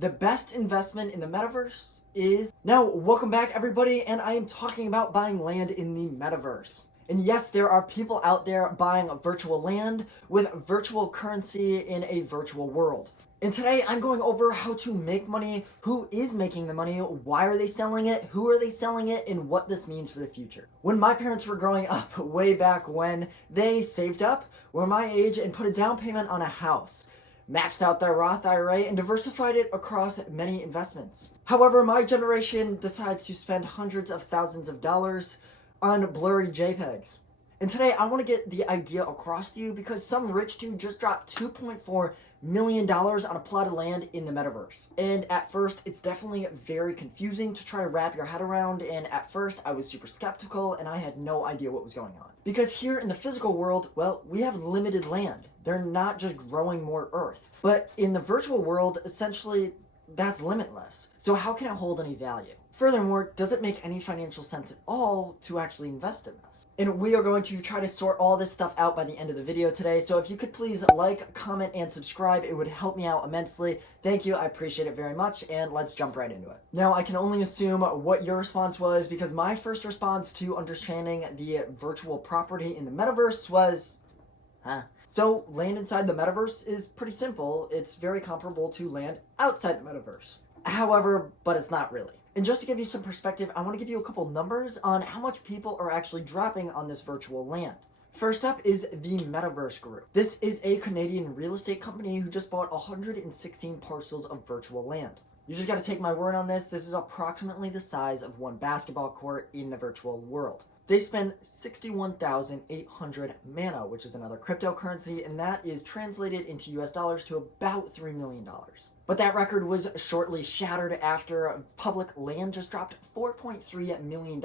The best investment in the metaverse is... Now, welcome back everybody, and I am talking about buying land in the metaverse. And yes, there are people out there buying virtual land with virtual currency in a virtual world. And today I'm going over how to make money, who is making the money, why are they selling it, who are they selling it, and what this means for the future. When my parents were growing up, way back when, they saved up, were my age, and put a down payment on a house, maxed out their Roth IRA, and diversified it across many investments. However, my generation decides to spend hundreds of thousands of dollars on blurry JPEGs. And today I want to get the idea across to you because some rich dude just dropped $2.4 million on a plot of land in the metaverse. And at first, it's definitely very confusing to try to wrap your head around, and at first I was super skeptical and I had no idea what was going on. Because here in the physical world, well, we have limited land. They're not just growing more earth. But in the virtual world, essentially, that's limitless. So how can it hold any value? Furthermore, does it make any financial sense at all to actually invest in this? And we are going to try to sort all this stuff out by the end of the video today. So if you could please like, comment, and subscribe, it would help me out immensely. Thank you, I appreciate it very much, and let's jump right into it. Now, I can only assume what your response was because my first response to understanding the virtual property in the metaverse was, huh? So land inside the metaverse is pretty simple. It's very comparable to land outside the metaverse. However, but it's not really. And just to give you some perspective, I want to give you a couple numbers on how much people are actually dropping on this virtual land. First up is the Metaverse Group. This is a Canadian real estate company who just bought 116 parcels of virtual land. You just got to take my word on this. This is approximately the size of one basketball court in the virtual world. They spend 61,800 mana, which is another cryptocurrency, and that is translated into US dollars to about $3 million. But that record was shortly shattered after public land just dropped $4.3 million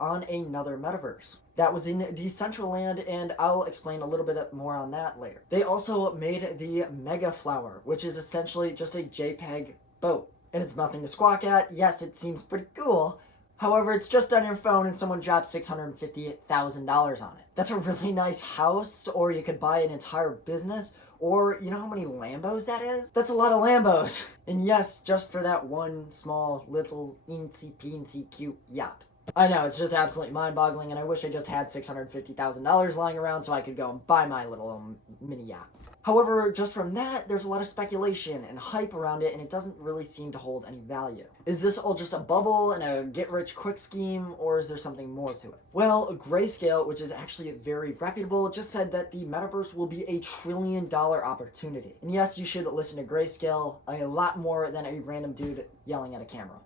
on another metaverse. That was in Decentraland, and I'll explain a little bit more on that later. They also made the Mega Flower, which is essentially just a JPEG boat. And it's nothing to squawk at. Yes, it seems pretty cool. However, it's just on your phone and someone dropped $650,000 on it. That's a really nice house, or you could buy an entire business, or you know how many Lambos that is? That's a lot of Lambos. And yes, just for that one small little eensy-peensy cute yacht. I know, it's just absolutely mind-boggling, and I wish I just had $650,000 lying around so I could go and buy my little mini yacht. However, just from that, there's a lot of speculation and hype around it, and it doesn't really seem to hold any value. Is this all just a bubble and a get-rich-quick scheme, or is there something more to it? Well, Grayscale, which is actually very reputable, just said that the metaverse will be a $1 trillion opportunity. And yes, you should listen to Grayscale a lot more than a random dude yelling at a camera.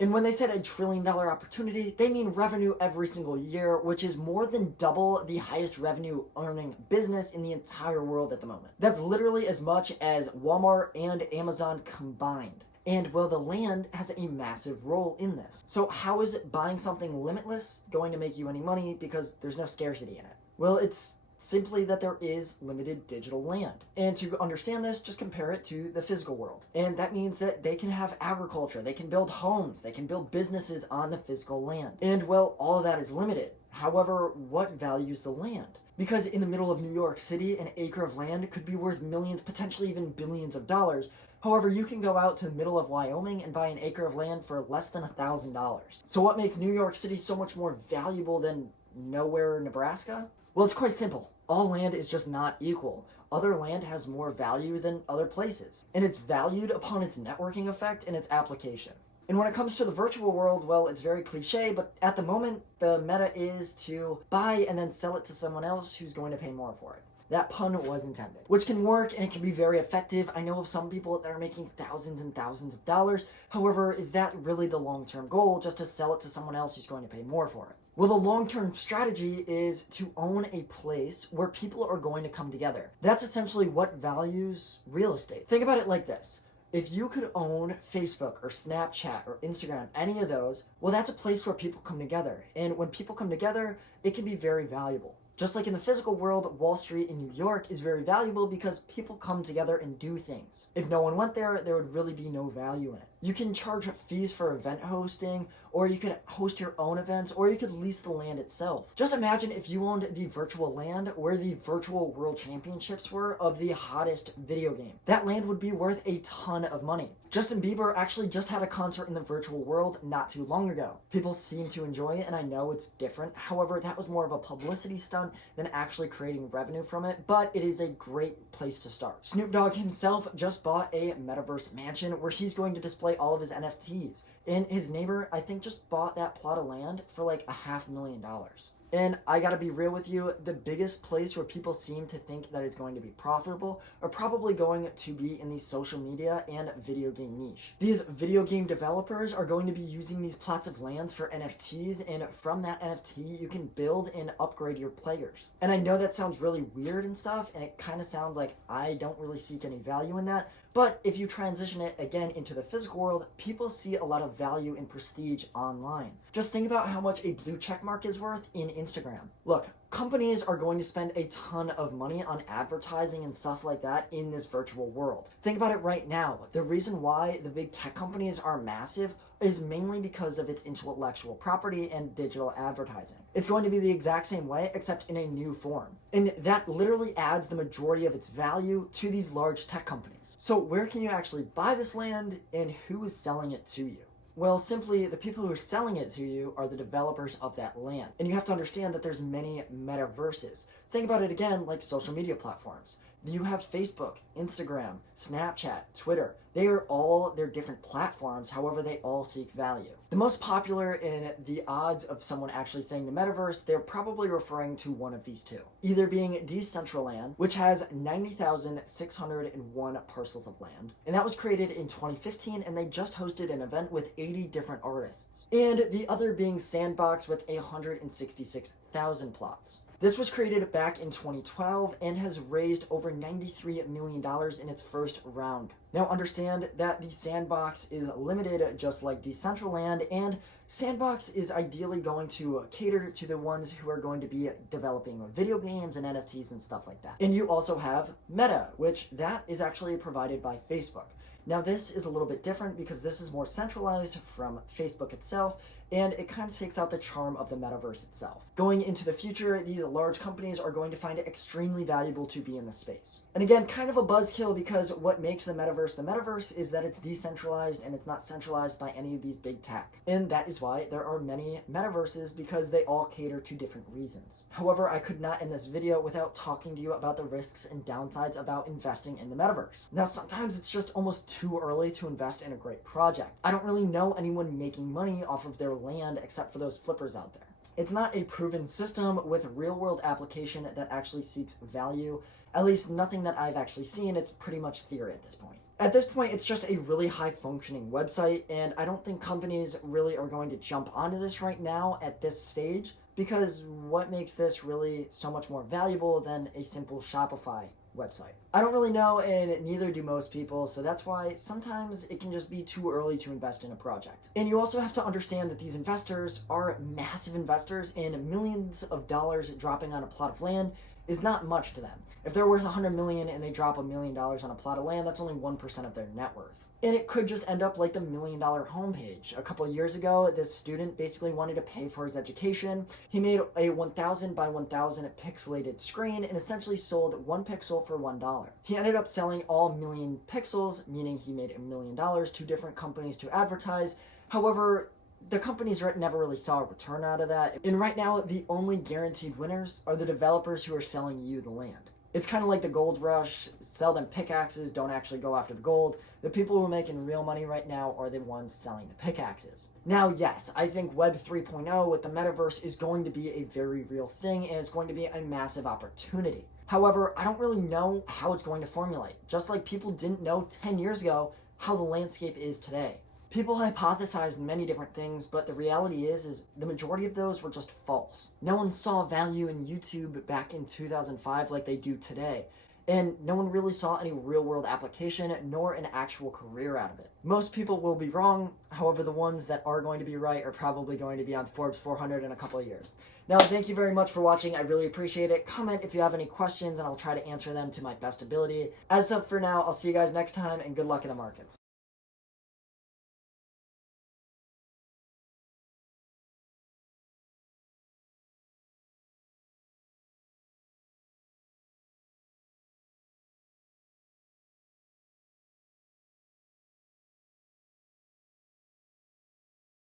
And when they said $1 trillion opportunity, they mean revenue every single year, which is more than double the highest revenue earning business in the entire world at the moment. That's literally as much as Walmart and Amazon combined. And well, the land has a massive role in this. So how is buying something limitless going to make you any money because there's no scarcity in it? Well, it's simply that there is limited digital land. And to understand this, just compare it to the physical world. And that means that they can have agriculture, they can build homes, they can build businesses on the physical land. And well, all of that is limited. However, what values the land? Because in the middle of New York City, an acre of land could be worth millions, potentially even billions of dollars. However, you can go out to the middle of Wyoming and buy an acre of land for less than $1,000. So what makes New York City so much more valuable than nowhere, Nebraska? Well, it's quite simple. All land is just not equal. Other land has more value than other places. And it's valued upon its networking effect and its application. And when it comes to the virtual world, well, it's very cliche, but at the moment, the meta is to buy and then sell it to someone else who's going to pay more for it. That pun was intended. Which can work and it can be very effective. I know of some people that are making thousands and thousands of dollars. However, is that really the long-term goal, just to sell it to someone else who's going to pay more for it? Well, the long-term strategy is to own a place where people are going to come together. That's essentially what values real estate. Think about it like this. If you could own Facebook or Snapchat or Instagram, any of those, well, that's a place where people come together. And when people come together, it can be very valuable. Just like in the physical world, Wall Street in New York is very valuable because people come together and do things. If no one went there, there would really be no value in it. You can charge fees for event hosting, or you could host your own events, or you could lease the land itself. Just imagine if you owned the virtual land where the virtual world championships were of the hottest video game. That land would be worth a ton of money. Justin Bieber actually just had a concert in the virtual world not too long ago. People seem to enjoy it, and I know it's different. However, that was more of a publicity stunt than actually creating revenue from it, but it is a great place to start. Snoop Dogg himself just bought a Metaverse mansion where he's going to display all of his NFTs. And his neighbor, I think, just bought that plot of land for like $500,000. And I gotta be real with you, the biggest place where people seem to think that it's going to be profitable are probably going to be in the social media and video game niche. These video game developers are going to be using these plots of lands for NFTs, and from that NFT, you can build and upgrade your players. And I know that sounds really weird and stuff, and it kind of sounds like I don't really seek any value in that, but if you transition it again into the physical world, people see a lot of value and prestige online. Just think about how much a blue check mark is worth in Instagram. Look, companies are going to spend a ton of money on advertising and stuff like that in this virtual world. Think about it right now. The reason why the big tech companies are massive is mainly because of its intellectual property and digital advertising. It's going to be the exact same way, except in a new form. And that literally adds the majority of its value to these large tech companies. So where can you actually buy this land, and who is selling it to you? Well, simply, the people who are selling it to you are the developers of that land. And you have to understand that there's many metaverses. Think about it again like social media platforms. You have Facebook, Instagram, Snapchat, Twitter. They are all their different platforms, however they all seek value. The most popular in the odds of someone actually saying the metaverse, they're probably referring to one of these two. Either being Decentraland, which has 90,601 parcels of land, and that was created in 2015, and they just hosted an event with 80 different artists. And the other being Sandbox with 166,000 plots. This was created back in 2012 and has raised over $93 million in its first round. Now understand that the Sandbox is limited just like Decentraland, and Sandbox is ideally going to cater to the ones who are going to be developing video games and NFTs and stuff like that. And you also have Meta, which that is actually provided by Facebook. Now this is a little bit different because this is more centralized from Facebook itself, and it kind of takes out the charm of the metaverse itself. Going into the future, these large companies are going to find it extremely valuable to be in this space. And again, kind of a buzzkill, because what makes the metaverse is that it's decentralized and it's not centralized by any of these big tech. And that is why there are many metaverses, because they all cater to different reasons. However, I could not end this video without talking to you about the risks and downsides about investing in the metaverse. Now, sometimes it's just almost too early to invest in a great project. I don't really know anyone making money off of their land except for those flippers out there. It's not a proven system with real-world application that actually seeks value. At least nothing that I've actually seen. It's pretty much theory at this point. At this point, it's just a really high-functioning website, and I don't think companies really are going to jump onto this right now at this stage, because what makes this really so much more valuable than a simple Shopify website? I don't really know, and neither do most people, so that's why sometimes it can just be too early to invest in a project. And you also have to understand that these investors are massive investors, and millions of dollars dropping on a plot of land is not much to them. If they're worth $100 million and they drop $1 million on a plot of land, that's only 1% of their net worth. And it could just end up like the $1 Million homepage. A couple of years ago, this student basically wanted to pay for his education. He made a 1,000 by 1,000 pixelated screen and essentially sold 1 pixel for $1. He ended up selling all million pixels, meaning he made $1 million, to different companies to advertise. However, the companies never really saw a return out of that. And right now, the only guaranteed winners are the developers who are selling you the land. It's kind of like the gold rush. Sell them pickaxes, don't actually go after the gold. The people who are making real money right now are the ones selling the pickaxes. Now, yes, I think Web 3.0 with the metaverse is going to be a very real thing, and it's going to be a massive opportunity. However, I don't really know how it's going to formulate, just like people didn't know 10 years ago how the landscape is today. People hypothesized many different things, but the reality is the majority of those were just false. No one saw value in YouTube back in 2005 like they do today. And no one really saw any real-world application, nor an actual career out of it. Most people will be wrong, however the ones that are going to be right are probably going to be on Forbes 400 in a couple of years. Now, thank you very much for watching. I really appreciate it. Comment if you have any questions, and I'll try to answer them to my best ability. As up for now, I'll see you guys next time, and good luck in the markets.